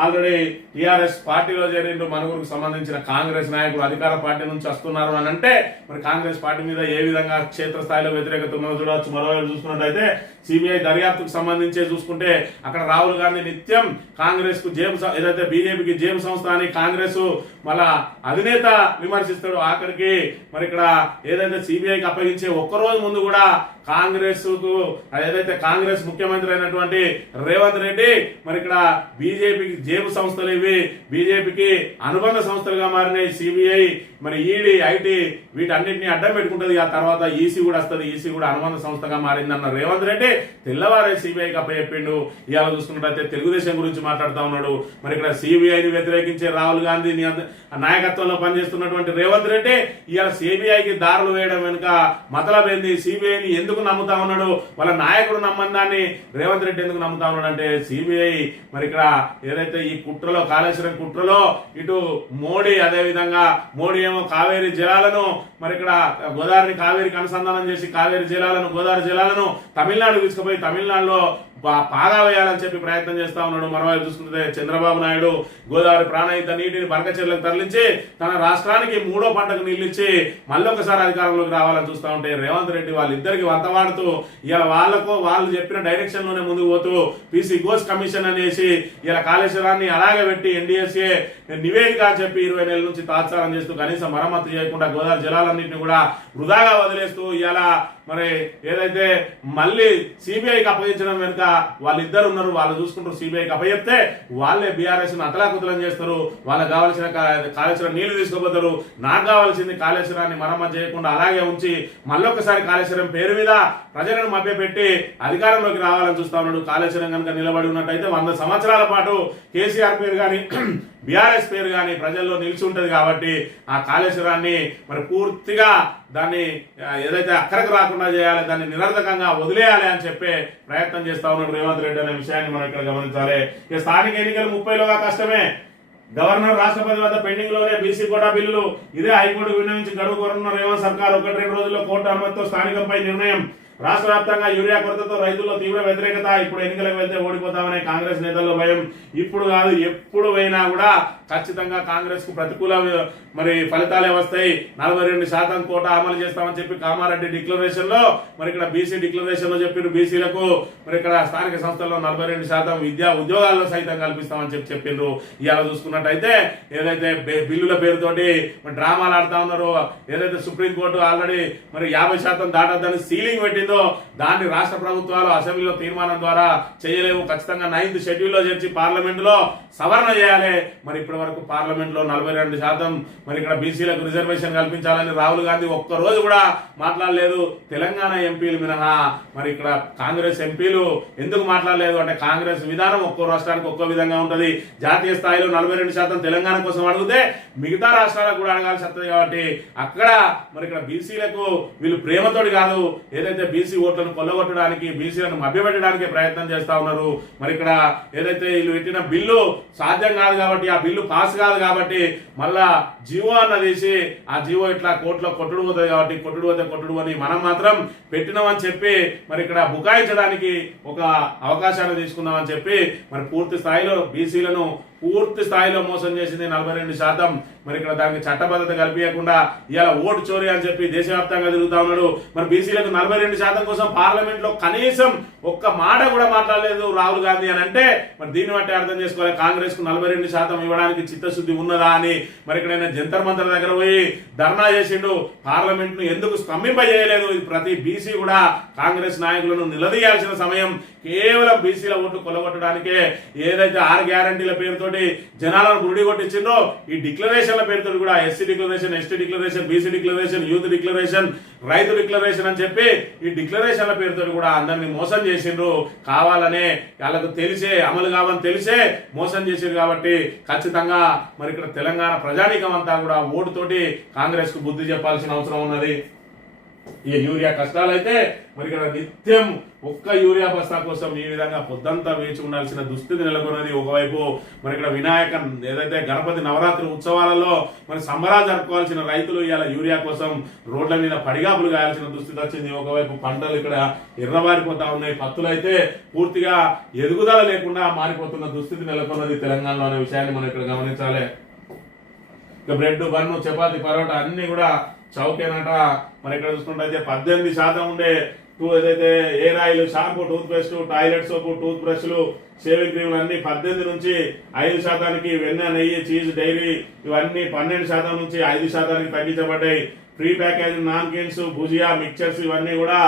ఆల్రెడీ టీఆర్ఎస్ పార్టీలో చేరిండు. మనుగురుకు సంబంధించిన కాంగ్రెస్ నాయకులు అధికార పార్టీ నుంచి వస్తున్నారు అని అంటే మరి కాంగ్రెస్ పార్టీ మీద ఏ విధంగా క్షేత్రస్థాయిలో వ్యతిరేకత ఉన్నదో చూడవచ్చు. మరోవైపు చూసుకున్నట్టయితే సిబిఐ దర్యాప్తుకు సంబంధించి చూసుకుంటే అక్కడ రాహుల్ గాంధీ నిత్యం కాంగ్రెస్ కు జేబు ఏదైతే బీజేపీకి జేబు సంస్థ అని కాంగ్రెస్ మళ్ళా అధినేత విమర్శిస్తాడు. ఆఖరికి మరి ఇక్కడ ఏదైతే సిబిఐకి అప్పగించే ఒక్కరోజు ముందు కూడా కాంగ్రెస్ కు ఏదైతే కాంగ్రెస్ ముఖ్యమంత్రి అయినటువంటి రేవంత్ రెడ్డి మరి ఇక్కడ బీజేపీకి జేబు సంస్థలు ఇవి బీజేపీకి అనుబంధ సంస్థలుగా మారినాయి. సిబిఐ మరి ఈడీ ఐటీ వీటన్నింటినీ అడ్డం పెట్టుకుంటది. ఆ తర్వాత ఈసీ కూడా వస్తుంది. ఈసీ కూడా అనుబంధ సంస్థగా మారిందన్న రేవంత్ రెడ్డి తెల్లవారే సిబిఐకి అప్పచెప్పిండు. ఇవాళ చూసుకున్నట్టయితే తెలుగుదేశం గురించి మాట్లాడుతూ ఉన్నాడు. మరి ఇక్కడ సిబిఐని వ్యతిరేకించే రాహుల్ గాంధీ నాయకత్వంలో పనిచేస్తున్నటువంటి రేవంత్ రెడ్డి ఇవాళ సిబిఐకి దారులు వేయడం వెనుక మతలబేంది? సిబిఐని ఎందుకు నమ్ముతా ఉన్నాడు? వాళ్ళ నాయకుడు నమ్మందాన్ని రేవంత్ రెడ్డి ఎందుకు నమ్ముతా ఉన్నాడు అంటే సిబిఐ మరి ఇక్కడ ఏదైతే ఈ కుట్రలో కాళేశ్వరం కుట్రలో ఇటు మోడీ అదే విధంగా మోడీ ఏమో కావేరీ జలాలను మరి ఇక్కడ గోదావరిని కావేరికి అనుసంధానం చేసి కావేరీ జలాలను గోదావరి జలాలను తమిళనాడు తీసుకుపోయి తమిళనాడులో పాగా వేయాలని చెప్పి ప్రయత్నం చేస్తా ఉన్నాడు. మరోవైపు చూసుకుంటే చంద్రబాబు నాయుడు గోదావరి ప్రాణహిత నీటిని బనకచెర్లకు తరలించి తన రాష్ట్రానికి 3వ పంటకు నీళ్ళిచ్చి మళ్ళొకసారి అధికారంలోకి రావాలని చూస్తా ఉంటే రేవంత్ రెడ్డి వాళ్ళిద్దరికి వంతవాడుతూ ఇలా వాళ్ళు చెప్పిన డైరెక్షన్ లోనే ముందుకు పోతూ పీసీ ఘోష్ కమిషన్ అనేసి ఇలా కాళేశ్వరాన్ని అలాగే పెట్టి ఎన్డీఎస్ఏ నివేదిక అని చెప్పి 20 నెలల నుంచి తాత్సారం చేస్తూ కనీసం మరమ్మతు చేయకుండా గోదావరి జలాలన్నింటినీ కూడా వృధాగా వదిలేస్తూ ఇలా మరి ఏదైతే మళ్ళీ సిబిఐకి అప్పగించడం వెనుక వాళ్ళిద్దరు ఉన్నారు. వాళ్ళు చూసుకుంటారు. సిబిఐకి అప్పచెప్తే వాళ్ళే బీఆర్ఎస్ ను అతలాకుతలం చేస్తారు. వాళ్ళకి కావాల్సిన కాళేశ్వరం నీళ్లు తీసుకుపోతారు. నాకు కావాల్సింది కాళేశ్వరాన్ని మరమ్మతు చేయకుండా అలాగే ఉంచి మళ్ళొకసారి కాళేశ్వరం పేరు మీద ప్రజలను మభ్యపెట్టి అధికారంలోకి రావాలని చూస్తా ఉన్నాడు. కాళేశ్వరం కనుక నిలబడి ఉన్నట్టయితే 100 సంవత్సరాల పాటు కేసీఆర్ పేరు కానీ బీఆర్ఎస్ పేరు కానీ ప్రజల్లో నిలిచి ఉంటది. కాబట్టి ఆ కాళేశ్వరాన్ని మరి పూర్తిగా దాన్ని ఏదైతే అక్కడికి రాకుండా చేయాలి, దాన్ని నిరర్ధకంగా వదిలేయాలి అని చెప్పే ప్రయత్నం చేస్తా ఉన్నాడు రేవంత్ రెడ్డి అనే విషయాన్ని మనం ఇక్కడ గమనించాలి. ఇక స్థానిక ఎన్నికలు 30లోగా కష్టమే. గవర్నర్ రాష్ట్రపతి వద్ద పెండింగ్ లోనే బీసీ కోటా బిల్లులు ఇదే హైకోర్టు విన్నవించి గడువు కోరున్న రేవంత్ సర్కార్ 1-2 రోజుల్లో కోర్టు అనుమతితో స్థానికంపై నిర్ణయం. రాష్ట్ర వ్యాప్తంగా యూరియా కొరతతో రైతుల్లో తీవ్ర వ్యతిరేకత. ఇప్పుడు ఎన్నికలకు వెళ్తే ఓడిపోతామనే కాంగ్రెస్ నేతల్లో భయం. ఇప్పుడు కాదు ఎప్పుడు పోయినా కూడా ఖచ్చితంగా కాంగ్రెస్ కు ప్రతికూల మరి ఫలితాలే వస్తాయి. 42% కోటా అమలు చేస్తామని చెప్పి కామారెడ్డి డిక్లరేషన్ లో మరి ఇక్కడ బీసీ డిక్లరేషన్ లో చెప్పిన బీసీలకు మరి ఇక్కడ స్థానిక సంస్థల్లో 42% విద్యా ఉద్యోగాల్లో సైతం కల్పిస్తామని చెప్పి చెప్పిండ్రు. ఇవాళ చూసుకున్నట్టయితే ఏదైతే బిల్లుల పేరుతోటి డ్రామాలు ఆడుతా ఉన్నారో ఏదైతే సుప్రీంకోర్టు ఆల్రెడీ మరి 50% దాటద్దని సీలింగ్ పెట్టిందో దాన్ని రాష్ట్ర ప్రభుత్వాలు అసెంబ్లీలో తీర్మానం ద్వారా చేయలేవు. ఖచ్చితంగా 9th షెడ్యూల్లో చేర్చి పార్లమెంట్ లో సవరణ చేయాలి. మరి ఇప్పటి వరకు పార్లమెంట్ లో 42% మరి ఇక్కడ బీసీలకు రిజర్వేషన్ కల్పించాలని రాహుల్ గాంధీ ఒక్కరోజు కూడా మాట్లాడలేదు. తెలంగాణ ఎంపీలు మినహా మరి ఇక్కడ కాంగ్రెస్ ఎంపీలు ఎందుకు మాట్లాడలేదు అంటే కాంగ్రెస్ విధానం ఒక్కో రాష్ట్రానికి ఒక్కో విధంగా ఉంటది. జాతీయ స్థాయిలో 42% తెలంగాణ కోసం అడిగితే మిగతా రాష్ట్రాలకు కూడా అడగాల్సి వస్తుంది. కాబట్టి అక్కడ మరి ఇక్కడ బీసీలకు వీళ్ళు ప్రేమతోటి కాదు ఏదైతే బీసీ ఓట్లను కొల్లగొట్టడానికి బీసీలను మభ్యపెట్టడానికి ప్రయత్నం చేస్తా ఉన్నారు. మరి ఇక్కడ ఏదైతే వీళ్ళు పెట్టిన బిల్లు సాధ్యం కాదు కాబట్టి ఆ బిల్లు పాస్ కాదు కాబట్టి మళ్ళా జీవో అన్నదేసి ఆ జీవో ఇట్లా కోర్టులో కొట్టుడు పోతుంది కాబట్టి కొట్టుడు పోతే కొట్టుడు అని మనం మాత్రం పెట్టినామని చెప్పి మరి ఇక్కడ బుకాయించడానికి ఒక అవకాశాన్ని తీసుకుందామని చెప్పి మరి పూర్తి స్థాయిలో బీసీలను పూర్తి స్థాయిలో మోసం చేసింది 42%. మరి ఇక్కడ దానికి చట్టబద్ధత కల్పించకుండా ఇవాళ ఓటు చోరీ అని చెప్పి దేశవ్యాప్తంగా తిరుగుతా ఉన్నాడు. మరి బీసీలకు 42% కోసం పార్లమెంట్ లో కనీసం ఒక్క మాట కూడా మాట్లాడలేదు రాహుల్ గాంధీ అని అంటే మరి దీన్ని బట్టి అర్థం చేసుకోవాలి కాంగ్రెస్ కు 42% ఇవ్వడానికి చిత్తశుద్ధి ఉన్నదా అని. మరి ఇక్కడ జంతర్ మంతర్ దగ్గర పోయి ధర్నా చేసిండు. పార్లమెంట్ ను ఎందుకు స్తంభింపజేయలేదు? ప్రతి బీసీ కూడా కాంగ్రెస్ నాయకులను నిలదీయాల్సిన సమయం. కేవలం బీసీల ఓట్లు కొలగొట్టడానికే ఏదైతే 6 గ్యారంటీల పేరుతోటి జనాలను గుడి కొట్టించిందో ఈ డిక్లరేషన్ల పేరుతో కూడా SC declaration, ST declaration, BC declaration, youth declaration, రైతు డిక్లరేషన్ అని చెప్పి ఈ డిక్లరేషన్ల పేరుతో కూడా అందరినీ మోసం చేసిండ్రు. కావాలనే వాళ్ళకు తెలిసే అమలు కావాలని తెలిసే మోసం చేసిండ్రు. కాబట్టి ఖచ్చితంగా మరి ఇక్కడ తెలంగాణ ప్రజానీకం అంతా కూడా ఓటుతోటి కాంగ్రెస్ కు బుద్ధి చెప్పాల్సిన అవసరం ఉన్నది. ఈ యూరియా కష్టాలైతే మరి ఇక్కడ నిత్యం ఒక్క యూరియా బస్తా కోసం ఈ విధంగా పొద్దంతా వేచి ఉండాల్సిన దుస్థితి నెలకొన్నది. ఒకవైపు మరి ఇక్కడ వినాయక ఏదైతే గణపతి నవరాత్రి ఉత్సవాలలో మరి సంబరాలు జరుపుకోవాల్సిన రైతులు ఇవాళ యూరియా కోసం రోడ్ల మీద పడిగాపులు గాయాల్సిన దుస్థితి వచ్చింది. ఒకవైపు పంటలు ఇక్కడ ఎర్రబారిపోతా ఉన్నాయి, పత్తులు అయితే పూర్తిగా ఎదుగుదల లేకుండా మారిపోతున్న దుస్థితి నెలకొన్నది తెలంగాణలో అనే విషయాన్ని మనం ఇక్కడ గమనించాలి. ఇక బ్రెడ్, బన్ను, చపాతి, పరోటా అన్ని కూడా చౌకేనట. మరి ఇక్కడ చూసుకుంటే 18% ఉండే ఏదైతే air oil, shampoo, toothpaste, toilet soap, tooth బ్రష్లు, షేవింగ్ క్రీములు అన్ని 18 నుంచి 5%, వెన్న, నెయ్యి, చీజ్, డైరీ ఇవన్నీ 12% నుంచి 5% తగ్గించబడ్డాయి. ప్రీ ప్యాకేజ్ నాన్కిన్స్, భుజియా, మిక్చర్స్ ఇవన్నీ కూడా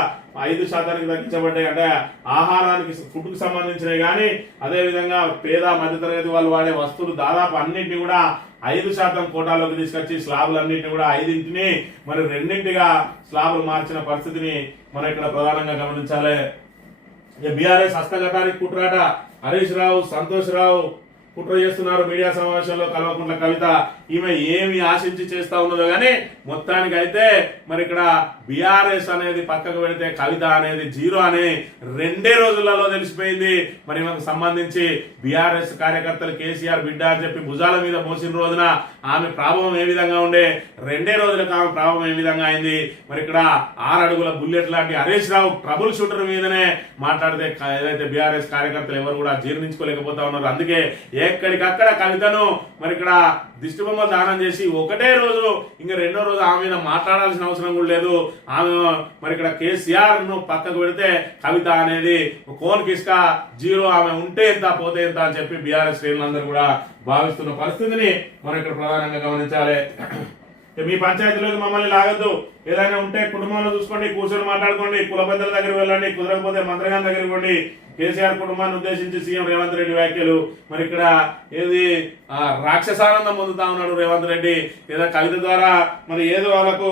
5% తగ్గించబడ్డాయి. అంటే ఆహారానికి, ఫుడ్ కు సంబంధించినవి కానీ అదే విధంగా పేద మధ్యతరగతి వాళ్ళు వాడే వస్తువులు దాదాపు అన్నింటినీ కూడా 5% కోటాలోకి తీసుకొచ్చి స్లాబులన్నింటినీ కూడా 5ని మరి 2గా స్లాబులు మార్చిన పరిస్థితిని మనం ఇక్కడ ప్రధానంగా గమనించాలి. బీఆర్ఎస్ హస్తగతానికి కుట్రాట. హరీష్ రావు, సంతోష్ రావు కుట్ర చేస్తున్నారు. మీడియా సమావేశంలో కల్వకుంట్ల కవిత ఈమె ఏమి ఆశించి చేస్తా ఉన్నదో గానీ మొత్తానికి అయితే మరి ఇక్కడ బీఆర్ఎస్ అనేది పక్కకు పెడితే కవిత అనేది జీరో అని 2 రోజులలో తెలిసిపోయింది. మరి ఈమెకు సంబంధించి బీఆర్ఎస్ కార్యకర్తలు కేసీఆర్ బిడ్డ అని చెప్పి భుజాల మీద మోసిన రోజున ఆమె ప్రభావం ఏ విధంగా ఉండే, 2 రోజులకు ఆమె ప్రభావం ఏ విధంగా అయింది. మరి ఇక్కడ 6 అడుగుల బుల్లెట్ లాంటి హరీష్ రావు ట్రబుల్ షూటర్ మీదనే మాట్లాడితే ఏదైతే బీఆర్ఎస్ కార్యకర్తలు ఎవరు కూడా జీర్ణించుకోలేకపోతా ఉన్నారు. అందుకే ఎక్కడికక్కడ కవితను మరి ఇక్కడ దిష్టి బొమ్మ దానం చేసి ఒకటే రోజు ఇంకా 2వ రోజు ఆమె మీద మాట్లాడాల్సిన అవసరం కూడా లేదు. ఆమె మరి ఇక్కడ కేసీఆర్ ను పక్కకు పెడితే కవిత అనేది కోన్ కిస్కా జీరో, ఆమె ఉంటే ఎంత పోతే ఎంత అని చెప్పి బీఆర్ఎస్ శ్రేణులందరూ కూడా భావిస్తున్న పరిస్థితిని మనం ఇక్కడ ప్రధానంగా గమనించాలి. మీ పంచాయతీలోకి మమ్మల్ని లాగద్దు, ఏదైనా ఉంటే కుటుంబంలో చూసుకోండి, కూర్చొని మాట్లాడుకోండి, కుల పెద్దల దగ్గరికి వెళ్ళండి, కుదరకపోతే మంత్రిగారి దగ్గరికి పోండి. కేసీఆర్ కుటుంబాన్ని ఉద్దేశించి సీఎం రేవంత్ రెడ్డి వ్యాఖ్యలు. మరి ఇక్కడ ఏది రాక్షసానందం పొందుతా ఉన్నాడు రేవంత్ రెడ్డి. ఏదో కవిత ద్వారా మరి ఏదో వాళ్ళకు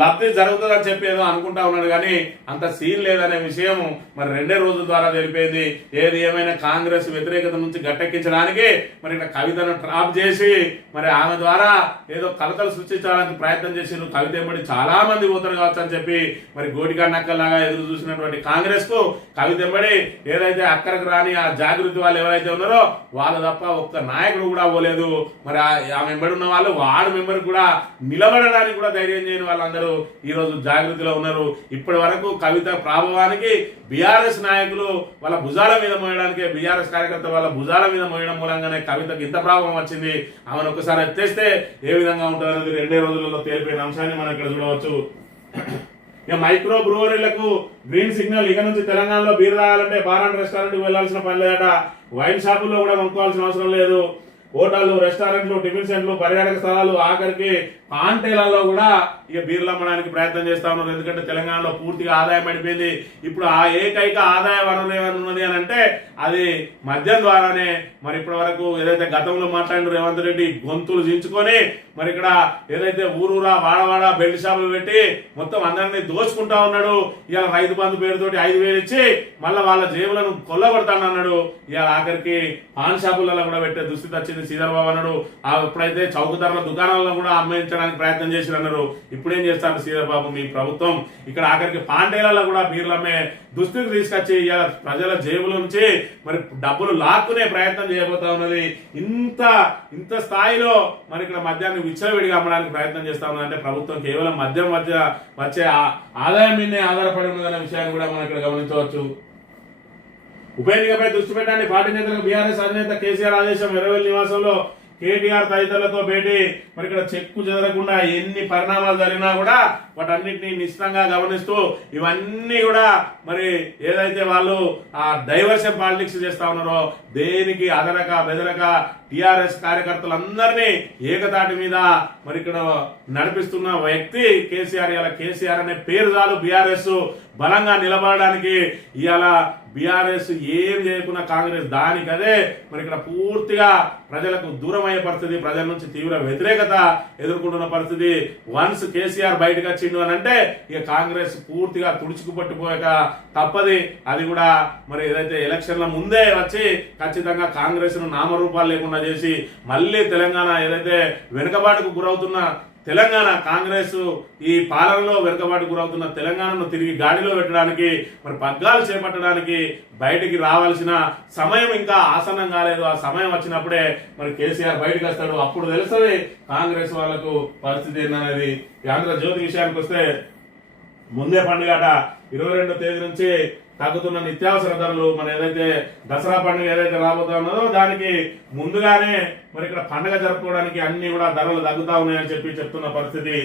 లబ్ధి జరుగుతుందని చెప్పి ఏదో అనుకుంటా ఉన్నాడు కానీ అంత సీన్ లేదనే విషయం మరి 2 రోజుల ద్వారా తెలిపింది. ఏది ఏమైనా కాంగ్రెస్ వ్యతిరేకత నుంచి గట్టెక్కించడానికి మరి ఇక్కడ కవితను ట్రాప్ చేసి మరి ఆమె ద్వారా ఏదో కలతలు సృష్టించడానికి ప్రయత్నం చేసిన కవిత ఎంబడి చాలా మంది పోతారు కావచ్చు అని చెప్పి మరి గోటికా నక్కలాగా ఎదురు చూసినటువంటి కాంగ్రెస్ కు కవిత ఎంబడి ఏదైతే అక్కడికి రాని ఆ జాగృతి వాళ్ళు ఎవరైతే ఉన్నారో వాళ్ళు తప్ప ఒక్క నాయకుడు కూడా పోలేదు. మరి ఆమె ఎంబడి ఉన్న వాళ్ళు వార్డు మెంబర్ కూడా నిలబడడానికి కూడా ధైర్యం చేయని వాళ్ళు అందరూ ఈ రోజు జాగృతిలో ఉన్నారు. ఇప్పటి వరకు కవిత ప్రభావానికి బీఆర్ఎస్ నాయకులు వాళ్ళ భుజాల మీద మోయడానికి, బీఆర్ఎస్ కార్యకర్త వాళ్ళ భుజాల మీద మోయడం మూలంగానే కవితకు ఇంత ప్రభావం వచ్చింది. ఆమెను ఒకసారి ఎత్తేస్తే ఏ విధంగా ఉంటుంది అనేది 2 రోజులలో తేలిపోయిన అంశాన్ని మనం ఇక్కడ చూడవచ్చు. ఇక మైక్రో బ్రూవరీలకు గ్రీన్ సిగ్నల్. ఇక నుంచి తెలంగాణలో బీర్ తాగాలంటే బార్ అండ్ రెస్టారెంట్ కు వెళ్లాల్సిన పని లేదట. వైన్ షాపుల్లో కూడా కొనుక్కోవాల్సిన అవసరం లేదు. హోటళ్లు, రెస్టారెంట్లు, టిఫిన్ సెంటర్లు, పర్యాటక స్థలాలు, ఆఖరికి పాంటేలలో కూడా ఇక బీర్లు అమ్మడానికి ప్రయత్నం చేస్తా ఉన్నారు. ఎందుకంటే తెలంగాణలో పూర్తిగా ఆదాయం పడిపోయింది. ఇప్పుడు ఆ ఏకైక ఆదాయ వనరు ఏమైనా ఉన్నది అని అంటే అది మద్యం ద్వారానే. మరి ఇప్పటి వరకు ఏదైతే గతంలో మాట్లాడిన రేవంత్ రెడ్డి గొంతులు దించుకొని మరి ఇక్కడ ఏదైతే ఊరూరా వాడవాడ బెల్ట్ షాపులు పెట్టి మొత్తం అందరినీ దోచుకుంటా ఉన్నాడు. ఇవాళ రైతు బంధు పేరుతోటి 5,000 ఇచ్చి మళ్ళీ వాళ్ళ జేబులను కొల్లగొడతానన్నాడు. ఇవాళ ఆఖరికి పాన్ షాపులలో కూడా పెట్టే దుస్థితి వచ్చింది. శ్రీధర్ బాబు అన్నాడు ఎప్పుడైతే చౌక ధరల దుకాణాలను కూడా అమ్మించడానికి ప్రయత్నం చేసి అన్నారు. ఇప్పుడేం చేస్తారు శ్రీధర్ బాబు మీ ప్రభుత్వం? ఇక్కడ ఆఖరికి పాండేలలో కూడా బీర్లు అమ్మే దుస్థితి తీసుకొచ్చి ప్రజల జేబుల నుంచి మరి డబ్బులు లాక్కునే ప్రయత్నం చేయబోతా ఉన్నది. ఇంత స్థాయిలో మరి ఇక్కడ మద్యాన్ని విచ్చలవిడిగా అమ్మడానికి ప్రయత్నం చేస్తా ఉన్నది. అంటే ప్రభుత్వం కేవలం మద్యం మధ్య వచ్చే ఆదాయం మీదే ఆధారపడి ఉన్నదనే విషయాన్ని కూడా మనం ఇక్కడ గమనించవచ్చు. ఉప ఎన్నికపై దృష్టి పెట్టండి. పార్టీ నేతలకు బీఆర్ఎస్ అధినేత కేసీఆర్ ఆదేశం. ఎర్రవెల్లి నివాసంలో కేటీఆర్ తదితరులతో భేటీ. మరి ఇక్కడ చెక్కు చెదరకుండా ఎన్ని పరిణామాలు జరిగినా కూడా వాటన్నిటిని నిశ్చితంగా గమనిస్తూ ఇవన్నీ కూడా మరి ఏదైతే వాళ్ళు ఆ డైవర్షన్ పాలిటిక్స్ చేస్తా ఉన్నారో దేనికి అదనక బెదరక టిఆర్ఎస్ కార్యకర్తలందరినీ ఏకతాటి మీద మరి ఇక్కడ నడిపిస్తున్న వ్యక్తి కేసీఆర్. ఇలా కేసీఆర్ అనే పేరు చాలు బీఆర్ఎస్ బలంగా నిలబడడానికి. ఇవాళ బీఆర్ఎస్ ఏం చేయకున్న కాంగ్రెస్ దానికదే మరి ఇక్కడ పూర్తిగా ప్రజలకు దూరం అయ్యే పరిస్థితి, ప్రజల నుంచి తీవ్ర వ్యతిరేకత ఎదుర్కొంటున్న పరిస్థితి. వన్స్ కేసీఆర్ బయటకు వచ్చిండు అని అంటే ఇక కాంగ్రెస్ పూర్తిగా తుడుచుకుపట్టిపోయాక తప్పది. అది కూడా మరి ఏదైతే ఎలక్షన్ల ముందే వచ్చి ఖచ్చితంగా కాంగ్రెస్ ను నామరూపాలు లేకుండా చేసి మళ్ళీ తెలంగాణ ఏదైతే వెనుకబాటుకు గురవుతున్న తెలంగాణ కాంగ్రెస్ ఈ పాలనలో వెనుకబాటు గురవుతున్న తెలంగాణను తిరిగి గాడిలో పెట్టడానికి మరి పగ్గాలు చేపట్టడానికి బయటికి రావాల్సిన సమయం ఇంకా ఆసన్నం కాలేదు. ఆ సమయం వచ్చినప్పుడే మరి కేసీఆర్ బయటకు వస్తాడు. అప్పుడు తెలుస్తుంది కాంగ్రెస్ వాళ్ళకు పరిస్థితి ఏందనేది. ఆంధ్రజ్యోతి విషయానికి వస్తే ముందే పండుగట 22వ తేదీ నుంచి తగ్గుతున్న నిత్యావసర ధరలు, మన ఏదైతే దసరా పండుగ ఏదైతే రాబోతా ఉన్నదో దానికి ముందుగానే మరి ఇక్కడ పండుగ జరుపుకోవడానికి అన్ని కూడా ధరలు తగ్గుతా ఉన్నాయని చెప్తున్న పరిస్థితి.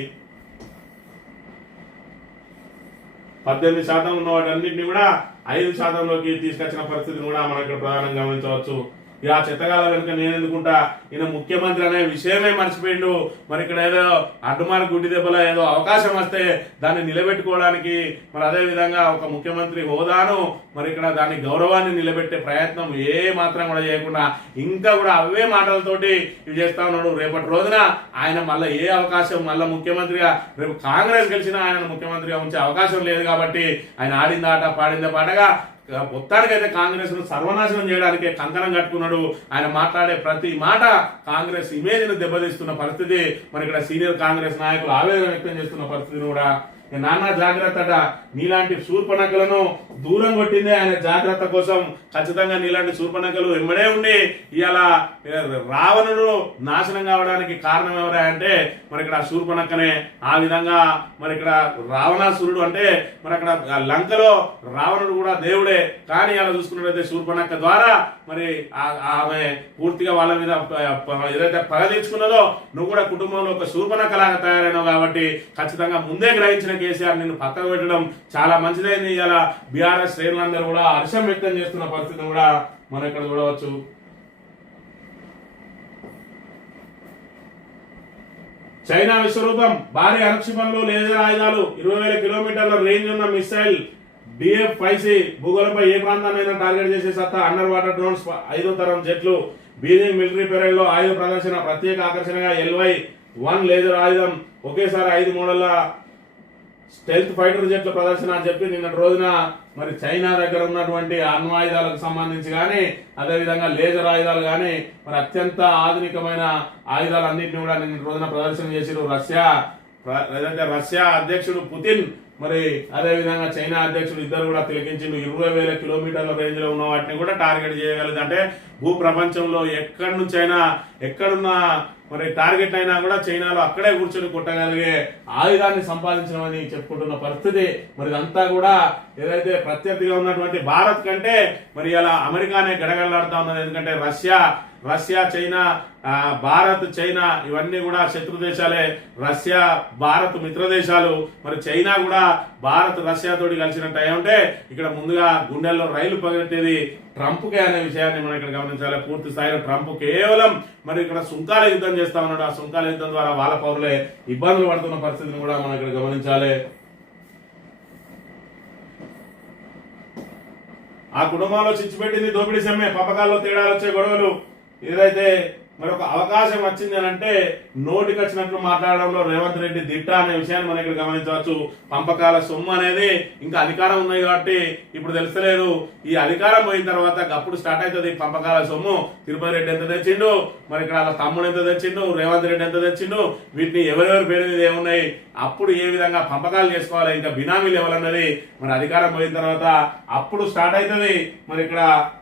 18% ఉన్న వాటన్నింటినీ కూడా 5%లోకి తీసుకొచ్చిన పరిస్థితిని కూడా మనం ఇక్కడ ప్రధానంగా గమనించవచ్చు. ఇక చెత్తగాల వెనుక నేను ఎందుకుంటా, ఈయన ముఖ్యమంత్రి అనే విషయమే మర్చిపోయిండు. మరి ఇక్కడ ఏదో అడ్డుమారి గుడ్డి దెబ్బలో ఏదో అవకాశం వస్తే దాన్ని నిలబెట్టుకోవడానికి మరి అదే విధంగా ఒక ముఖ్యమంత్రి హోదాను మరి ఇక్కడ దాని గౌరవాన్ని నిలబెట్టే ప్రయత్నం ఏ మాత్రం కూడా చేయకుండా ఇంకా కూడా అవే మాటలతోటి ఇవి చేస్తా ఉన్నాడు. రేపటి రోజున ఆయన మళ్ళీ ఏ అవకాశం మళ్ళీ ముఖ్యమంత్రిగా రేపు కాంగ్రెస్ గెలిచినా ఆయన ముఖ్యమంత్రిగా ఉంచే అవకాశం లేదు. కాబట్టి ఆయన ఆడింది ఆట పాడిందే పాటగా మొత్తానికైతే కాంగ్రెస్ ను సర్వనాశనం చేయడానికే కంకణం కట్టుకున్నాడు. ఆయన మాట్లాడే ప్రతి మాట కాంగ్రెస్ ఇమేజ్ ను దెబ్బతీస్తున్న పరిస్థితి. మరి ఇక్కడ సీనియర్ కాంగ్రెస్ నాయకులు ఆవేదన వ్యక్తం చేస్తున్న పరిస్థితిని కూడా నాన్న జాగ్రత్తట, నీలాంటి శూర్పణకలను దూరం కొట్టిందే ఆయన జాగ్రత్త కోసం. ఖచ్చితంగా నీలాంటి శూర్పణకలు వెంబడే ఉండి ఇవాళ రావణుడు నాశనం కావడానికి కారణం ఎవరా అంటే మరి ఇక్కడ శూర్పణకనే. ఆ విధంగా మరి ఇక్కడ రావణాసురుడు అంటే మరి అక్కడ లంకలో రావణుడు కూడా దేవుడే. కానీ అలా చూసుకున్నట్లయితే శూర్పణక ద్వారా మరి ఆమె పూర్తిగా వాళ్ళ మీద ఏదైతే పగ తెచ్చుకున్నదో నువ్వు కూడా కుటుంబంలో ఒక శూర్పణకలాగా తయారైనావు. కాబట్టి ఖచ్చితంగా ముందే గ్రహించిన కేసీఆర్ నిన్ను పక్కకు పెట్టడం చాలా మంచిదైంది. ఇలా బీఆర్ఎస్ శ్రేణులందరూ కూడా హర్షం వ్యక్తం చేస్తున్న పరిస్థితిని కూడా మనం ఇక్కడ చూడవచ్చు. చైనా విశ్వరూపం, భారీ అనుక్షిపణలు, లేజర్ ఆయుధాలు, 20,000 కిలోమీటర్ల రేంజ్ ఉన్న మిసైల్ DF-5C భూగోళంపై ఏ ప్రాంతాన్ని టార్గెట్ చేసే సత్తా. అండర్ వాటర్ డ్రోన్స్, 5వ తరం జెట్లు, బీజింగ్ మిలిటరీ పెరేడ్ లో ఆయుధ ప్రదర్శన. ప్రత్యేక ఆకర్షణగా LY-1 లేజర్ ఆయుధం, ఒకేసారి 5 మోడళ్ల స్టెల్త్ ఫైటర్ జెట్ల ప్రదర్శన అని చెప్పి నిన్నటి రోజున మరి చైనా దగ్గర ఉన్నటువంటి అణ్వాయుధాలకు సంబంధించి కానీ అదేవిధంగా లేజర్ ఆయుధాలు కానీ మరి అత్యంత ఆధునికమైన ఆయుధాలు అన్నింటినీ కూడా నిన్నటి రోజున ప్రదర్శన చేసిరు. రష్యా అధ్యక్షుడు పుతిన్ మరి అదేవిధంగా చైనా అధ్యక్షుడు ఇద్దరు కూడా తిలకించిండు. 20,000 కిలోమీటర్ల రేంజ్ లో ఉన్న వాటిని కూడా టార్గెట్ చేయగలదు. అంటే భూ ప్రపంచంలో ఎక్కడి నుంచైనా ఎక్కడున్న మరి టార్గెట్ అయినా కూడా చైనాలో అక్కడే కూర్చొని కొట్టగలిగే ఆయుధాన్ని సంపాదించడమని చెప్పుకుంటున్న పరిస్థితి. మరి అంతా కూడా ఏదైతే ప్రత్యర్థిగా ఉన్నటువంటి భారత్ కంటే మరి ఇలా అమెరికానే గడగడలాడుతా ఉన్నది. ఎందుకంటే రష్యా చైనా, భారత్ చైనా ఇవన్నీ కూడా శత్రు దేశాలే. రష్యా భారత్ మిత్ర దేశాలు. మరి చైనా కూడా భారత్ రష్యా తోటి కలిసినట్టు అయ్యంటే ఇక్కడ ముందుగా గుండెల్లో రైలు పగలెట్టేది ట్రంప్కే అనే విషయాన్ని మనం ఇక్కడ గమనించాలి. పూర్తి స్థాయిలో ట్రంప్ కేవలం మరి ఇక్కడ సుంకాల యుద్ధం చేస్తా ఉన్నాడు. ఆ సుంకాల యుద్ధం ద్వారా వాళ్ళ పౌరులే ఇబ్బందులు పడుతున్న పరిస్థితిని కూడా మనం ఇక్కడ గమనించాలి. ఆ కుటుంబంలో చిచ్చుపెట్టింది దోపిడీ సమ్మె, పంపకాల్లో తేడాలు వచ్చే గొడవలు. ఏదైతే మరి ఒక అవకాశం వచ్చింది అని అంటే నోటికి వచ్చినట్లు మాట్లాడడంలో రేవంత్ రెడ్డి దిట్ట అనే విషయాన్ని మనం ఇక్కడ గమనించవచ్చు. పంపకాల సొమ్ము అనేది ఇంకా అధికారం ఉన్నాయి కాబట్టి ఇప్పుడు తెలుస్తలేదు. ఈ అధికారం పోయిన తర్వాత అప్పుడు స్టార్ట్ అవుతుంది పంపకాల సొమ్ము. తిరుపతి రెడ్డి ఎంత తెచ్చిండు, మరి ఇక్కడ వాళ్ళ తమ్ముడు ఎంత తెచ్చిండు, రేవంత్ రెడ్డి ఎంత తెచ్చిండు, వీటిని ఎవరెవరి పేరు మీద ఏమున్నాయి, అప్పుడు ఏ విధంగా పంపకాలు చేసుకోవాలి, ఇంకా బినామీలు ఎవరన్నది మరి అధికారం పోయిన తర్వాత అప్పుడు స్టార్ట్ అవుతుంది. మరి ఇక్కడ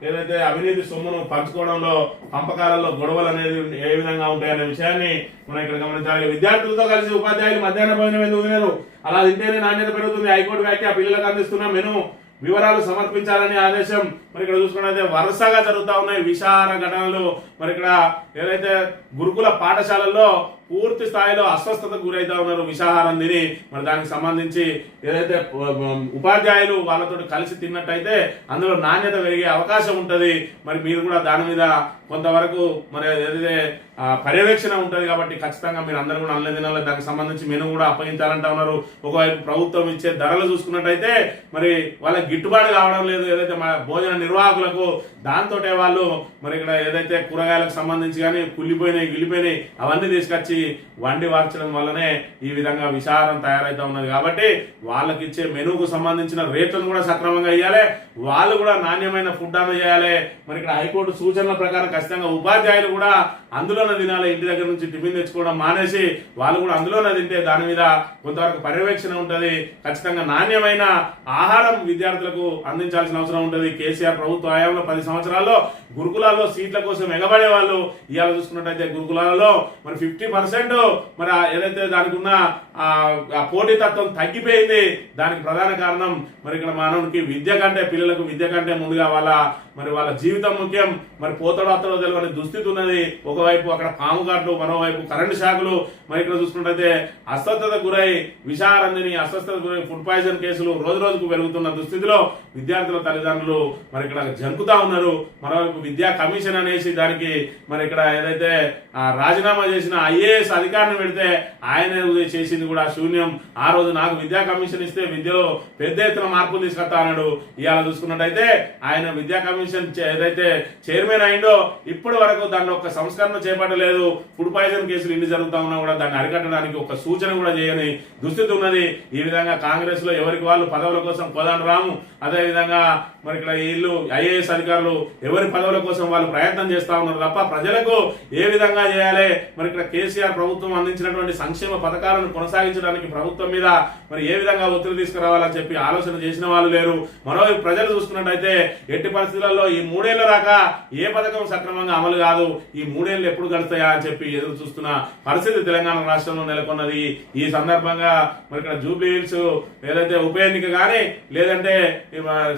ఏదైతే అవినీతి సొమ్మును పంచుకోవడంలో పంపకాలలో గొడవలు అనేది ఏ విధంగా ఉంటాయనే విషయాన్ని మనం ఇక్కడ గమనించాలి. విద్యార్థులతో కలిసి ఉపాధ్యాయులు మధ్యాహ్న భోజనం ఎందుకు తినరు, అలా తింటేనే నాణ్యత పెరుగుతుంది. హైకోర్టు వ్యాఖ్య, పిల్లలకు అందిస్తున్న మెను వివరాలు సమర్పించాలని ఆదేశం. మరి ఇక్కడ చూసుకున్నట్లయితే వరుసగా జరుగుతూ ఉన్నాయి విషార ఘటనలు. మరి ఇక్కడ ఏదైతే గురుకుల పాఠశాలల్లో పూర్తి స్థాయిలో అస్వస్థతకు గురైతా ఉన్నారు విషాహారం తిని. మరి దానికి సంబంధించి ఏదైతే ఉపాధ్యాయులు వాళ్ళతో కలిసి తిన్నట్టయితే అందులో నాణ్యత పెరిగే అవకాశం ఉంటుంది. మరి మీరు కూడా దాని మీద కొంతవరకు మరి ఏదైతే పర్యవేక్షణ ఉంటుంది కాబట్టి ఖచ్చితంగా మీరు అందరూ కూడా అన్ని దినాల్లో దానికి సంబంధించి మెను కూడా అప్పగించాలంటా ఉన్నారు. ఒకవైపు ప్రభుత్వం ఇచ్చే ధరలు చూసుకున్నట్టయితే మరి వాళ్ళకి గిట్టుబాటు కావడం లేదు ఏదైతే భోజన నిర్వాహకులకు. దాంతో వాళ్ళు మరి ఇక్కడ ఏదైతే కూరగాయలకు సంబంధించి కానీ కుళ్ళిపోయినాయి గిల్లిపోయినాయి అవన్నీ తీసుకొచ్చి వండి వార్చడం వల్లనే ఈ విధంగా విషారం తయారైతా ఉన్నది. కాబట్టి వాళ్ళకి ఇచ్చే మెనూకు సంబంధించిన రేట్లను కూడా సక్రమంగా ఇవ్వాలి, వాళ్ళు కూడా నాణ్యమైన ఫుడ్ అందజేయాలి. మరి ఇక్కడ హైకోర్టు సూచనల ప్రకారం ఖచ్చితంగా ఉపాధ్యాయులు కూడా అందులోనే తినాలి, ఇంటి దగ్గర నుంచి టిఫిన్ తెచ్చుకోవడం మానేసి వాళ్ళు కూడా అందులోనే తింటే దాని మీద కొంతవరకు పర్యవేక్షణ ఉంటుంది. ఖచ్చితంగా నాణ్యమైన ఆహారం విద్యార్థులకు అందించాల్సిన అవసరం ఉంటుంది. కేసీఆర్ ప్రభుత్వ హయాంలో 10 సంవత్సరాల్లో గురుకులాల్లో సీట్ల కోసం ఎగబడే వాళ్ళు ఇవాళ చూసుకున్నట్టయితే గురుకులాలలో మరి 50% మరి ఏదైతే దానికి ఉన్న ఆ పోటీతత్వం తగ్గిపోయింది. దానికి ప్రధాన కారణం మరి ఇక్కడ మానవునికి విద్య కంటే, పిల్లలకు విద్య కంటే ముందుగా వాళ్ళ జీవితం ముఖ్యం. మరి పోతడో అత్తడో తెలియని దుస్థితి ఉన్నది. ఒకవైపు అక్కడ పాము గాట్లు, మరోవైపు కరెంటు షాకులు. మరి ఇక్కడ చూసుకున్నట్టయితే అస్వస్థతకు గురై విషారంజని, అస్వస్థతకు గురై ఫుడ్ పాయిజన్ కేసులు రోజు రోజుకు పెరుగుతున్న దుస్థితిలో విద్యార్థుల తల్లిదండ్రులు మరి ఇక్కడ జంకుతా ఉన్నారు. మరోవైపు విద్యా కమిషన్ అనేసి దానికి మరి ఇక్కడ ఏదైతే రాజీనామా చేసిన IAS అధికారిని పెడితే ఆయన చేసింది కూడా శూన్యం. ఆ రోజు నాకు విద్యా కమిషన్ ఇస్తే విద్యలో పెద్ద ఎత్తున మార్పులు తీసుకొస్తా అన్నాడు. ఇవాళ చూసుకున్నట్టయితే ఆయన విద్యా కమిషన్ ఏదైతే చైర్మన్ అయిందో ఇప్పటి వరకు దాన్ని ఒక సంస్కరణ చేపట్టలేదు. ఫుడ్ పాయిజన్ కేసులు ఇన్ని జరుగుతా ఉన్నా కూడా దాన్ని అరికట్టడానికి ఒక సూచన కూడా చేయని దుస్థితి ఉన్నది. ఈ విధంగా కాంగ్రెస్ లో ఎవరికి వాళ్ళు పదవుల కోసం కోదండరాము, అదే విధంగా మరి ఇక్కడ వీళ్ళు IAS అధికారులు ఎవరి పదవుల కోసం వాళ్ళు ప్రయత్నం చేస్తా ఉన్నారు తప్ప ప్రజలకు ఏ విధంగా చేయాలి, మరి ఇక్కడ కేసీఆర్ ప్రభుత్వం అందించినటువంటి సంక్షేమ పథకాలను కొనసాగించడానికి ప్రభుత్వం మీద మరి ఏ విధంగా ఒత్తిడి తీసుకురావాలని చెప్పి ఆలోచన చేసిన వాళ్ళు లేరు. మరోవైపు ప్రజలు చూసుకున్నట్టయితే ఎట్టి పరిస్థితులలో ఈ 3 ఏళ్ల దాకా ఏ పథకం సక్రమంగా అమలు కాదు, ఈ 3 ఏళ్ళు ఎప్పుడు గడుస్తాయా అని చెప్పి ఎదురు చూస్తున్న పరిస్థితి తెలంగాణ రాష్ట్రంలో నెలకొన్నది. ఈ సందర్భంగా మరి ఇక్కడ జూబ్లీ హిల్స్ ఏదైతే ఉప ఎన్నిక కానీ లేదంటే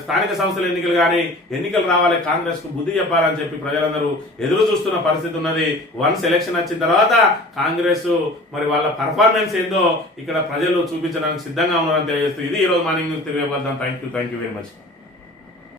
స్థానిక సంస్థల ఎన్నికలు కానీ ఎన్నికలు రావాలి, కాంగ్రెస్ కు బుద్ధి చెప్పాలని చెప్పి ప్రజలందరూ ఎదురు చూస్తున్న పరిస్థితి ఉన్నది. వన్స్ ఎలక్షన్ వచ్చిన తర్వాత కాంగ్రెస్ మరి వాళ్ళ పర్ఫార్మెన్స్ ఏందో ఇక్కడ ప్రజలు చూపించడానికి సిద్ధంగా ఉన్నారని తెలియజేస్తూ ఇది ఈ రోజు మార్నింగ్ న్యూస్ తెలియజేద్దాం. Thank you very much.